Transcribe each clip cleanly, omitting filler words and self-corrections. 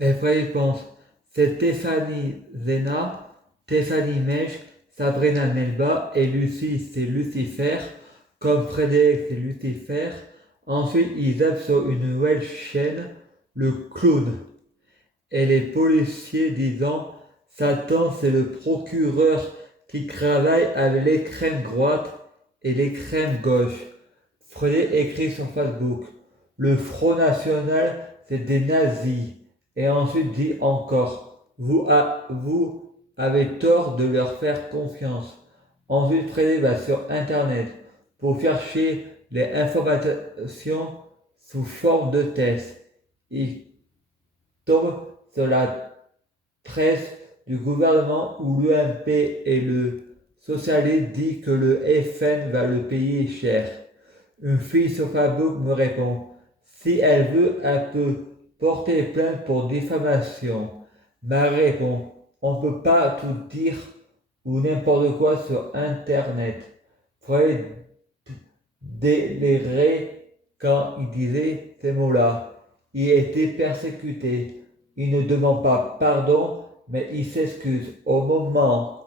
Et Frédéric pense, c'est Tessani Zena, Tessani Mèche, Sabrina Melba et Lucie c'est Lucifer, comme Frédéric c'est Lucifer. Ensuite, ils zappent sur une nouvelle chaîne, le clown. Et les policiers disant, Satan c'est le procureur qui travaille avec l'extrême droite et l'extrême gauche. Frédéric écrit sur Facebook, le Front National c'est des nazis. Et ensuite dit encore, vous avez tort de leur faire confiance. Ensuite, Frédéric va sur Internet pour chercher les informations sous forme de tests. Il tombe sur la presse du gouvernement où l'UMP et le socialiste dit que le FN va le payer cher. Une fille sur Facebook me répond, si elle veut, elle peut porter plainte pour diffamation. Ma répond, on ne peut pas tout dire ou n'importe quoi sur Internet. Faudrait délirer quand il disait ces mots-là. Il a été persécuté. Il ne demande pas pardon, mais il s'excuse. Au moment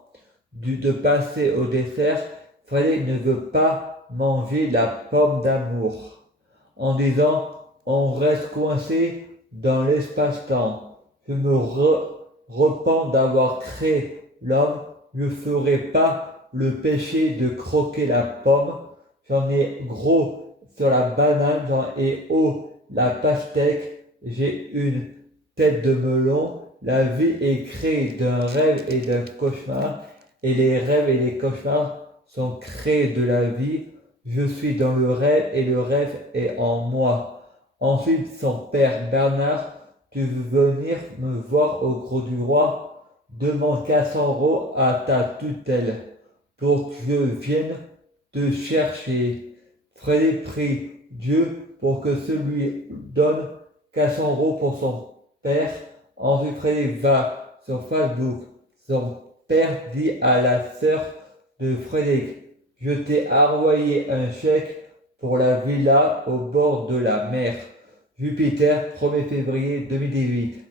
de passer au dessert, Frédéric ne veut pas manger la pomme d'amour. En disant, on reste coincé dans l'espace-temps. Je me repens d'avoir créé l'homme. Je ne ferai pas le péché de croquer la pomme. J'en ai gros sur la banane, j'en ai haut la pastèque. J'ai une tête de melon. La vie est créée d'un rêve et d'un cauchemar. Et les rêves et les cauchemars sont créés de la vie. Je suis dans le rêve et le rêve est en moi. Ensuite, son père Bernard, tu veux venir me voir au Gros du Roi? Demande 400 € à ta tutelle pour que je vienne te chercher. Frédéric prie Dieu pour que celui donne 400 € pour son père. Ensuite, Frédéric va sur Facebook. Son père dit à la sœur de Frédéric, je t'ai envoyé un chèque pour la villa au bord de la mer. Jupiter, 1er février 2018.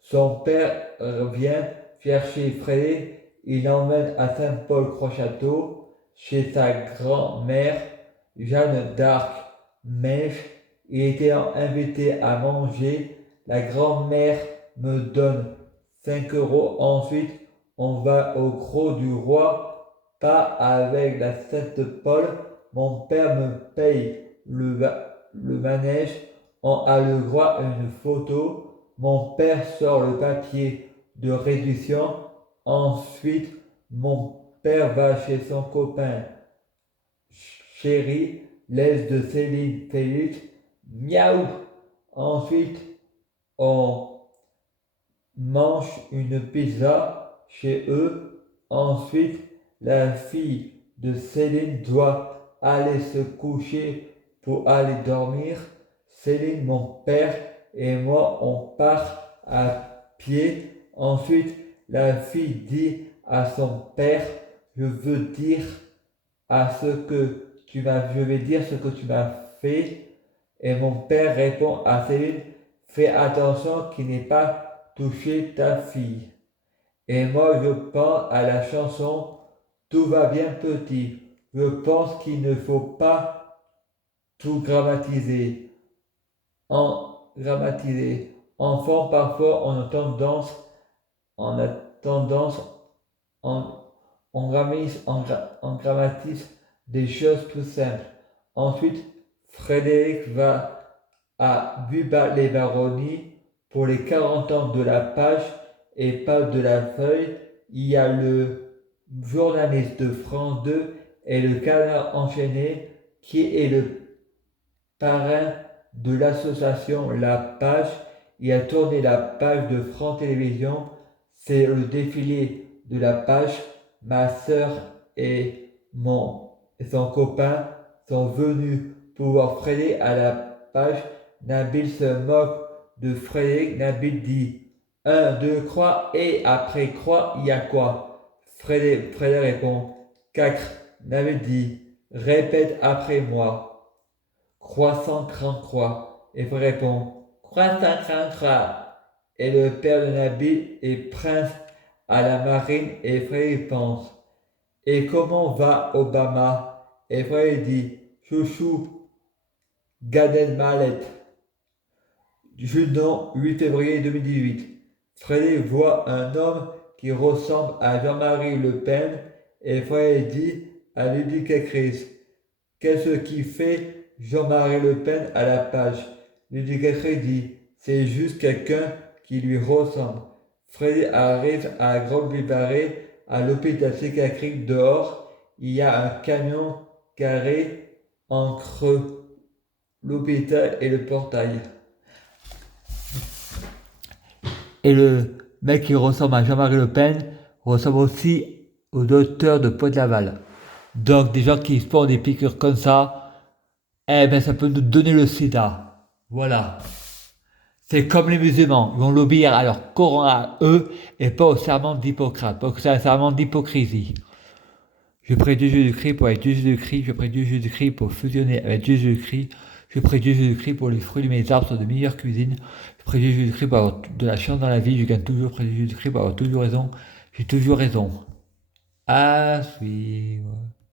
Son père vient chercher Frédéric, il l'emmène à Saint-Paul-Croix-Château, chez sa grand-mère, Jeanne d'Arc Mèche. Il était invité à manger. La grand-mère me donne 5 €. Ensuite, on va au Gros du Roi, pas avec la Sainte-Paul. Mon père me paye le manège. On a le droit à une photo. Mon père sort le papier de réduction. Ensuite, mon père va chez son copain chéri, l'aise de Céline Félix. Miaou! Ensuite, on mange une pizza chez eux. Ensuite, la fille de Céline doit aller se coucher pour aller dormir. Céline, mon père et moi, on part à pied. Ensuite, la fille dit à son père, je veux dire je vais dire ce que tu m'as fait. Et mon père répond à Céline, fais attention qu'il n'ait pas touché ta fille. Et moi, je pense à la chanson Tout va bien petit. Je pense qu'il ne faut pas tout grammatiser. Enfant, parfois, on a tendance, on, on grammatise des choses tout simples. Ensuite, Frédéric va à Buba-les-Baronnies pour les 40 ans de la page et pas de la feuille. Il y a le journaliste de France 2 et le canard enchaîné qui est le parrain de l'association La Page. Il a tourné la page de France Télévisions. C'est le défilé de la page. Ma sœur et son copain sont venus pour voir Frédéric à la page. Nabil se moque de Frédéric. Nabil dit 1, 2, croix et après croix, il y a quoi? Frédéric répond 4. Nabil dit répète après moi. Croissant 33. Et répond croissant 33. est le père de Nabil et prince à la marine et Frédéric pense. Et comment va Obama? Et Frédéric dit, chouchou, Gad Elmaleh. Junon, 8 février 2018. Frédéric voit un homme qui ressemble à Jean-Marie Le Pen et Frédéric dit à Ludic Chris, qu'est-ce qui fait Jean-Marie Le Pen à la page? Ludic Chris dit, c'est juste quelqu'un qui lui ressemble. Frédéric arrive à Grande Vivaré, à l'hôpital psychiatrique dehors. Il y a un camion garé entre l'hôpital et le portail. Et le mec qui ressemble à Jean-Marie Le Pen ressemble aussi au docteur de Pointe-Laval. Donc des gens qui se font des piqûres comme ça, eh ben ça peut nous donner le sida. Voilà. C'est comme les musulmans, ils vont l'obéir à leur Coran à eux et pas au serment d'Hippocrate, pas au serment d'hypocrisie. Je prie Dieu Jésus-Christ pour être Dieu Jésus-Christ, je prie Dieu Jésus-Christ pour fusionner avec Dieu Jésus-Christ, je prie Dieu Jésus-Christ pour les fruits de mes arbres soient de meilleure cuisine, je prie Dieu Jésus-Christ pour avoir de la chance dans la vie, je gagne toujours, je prie Dieu Jésus-Christ pour avoir toujours raison, j'ai toujours raison. À suivre.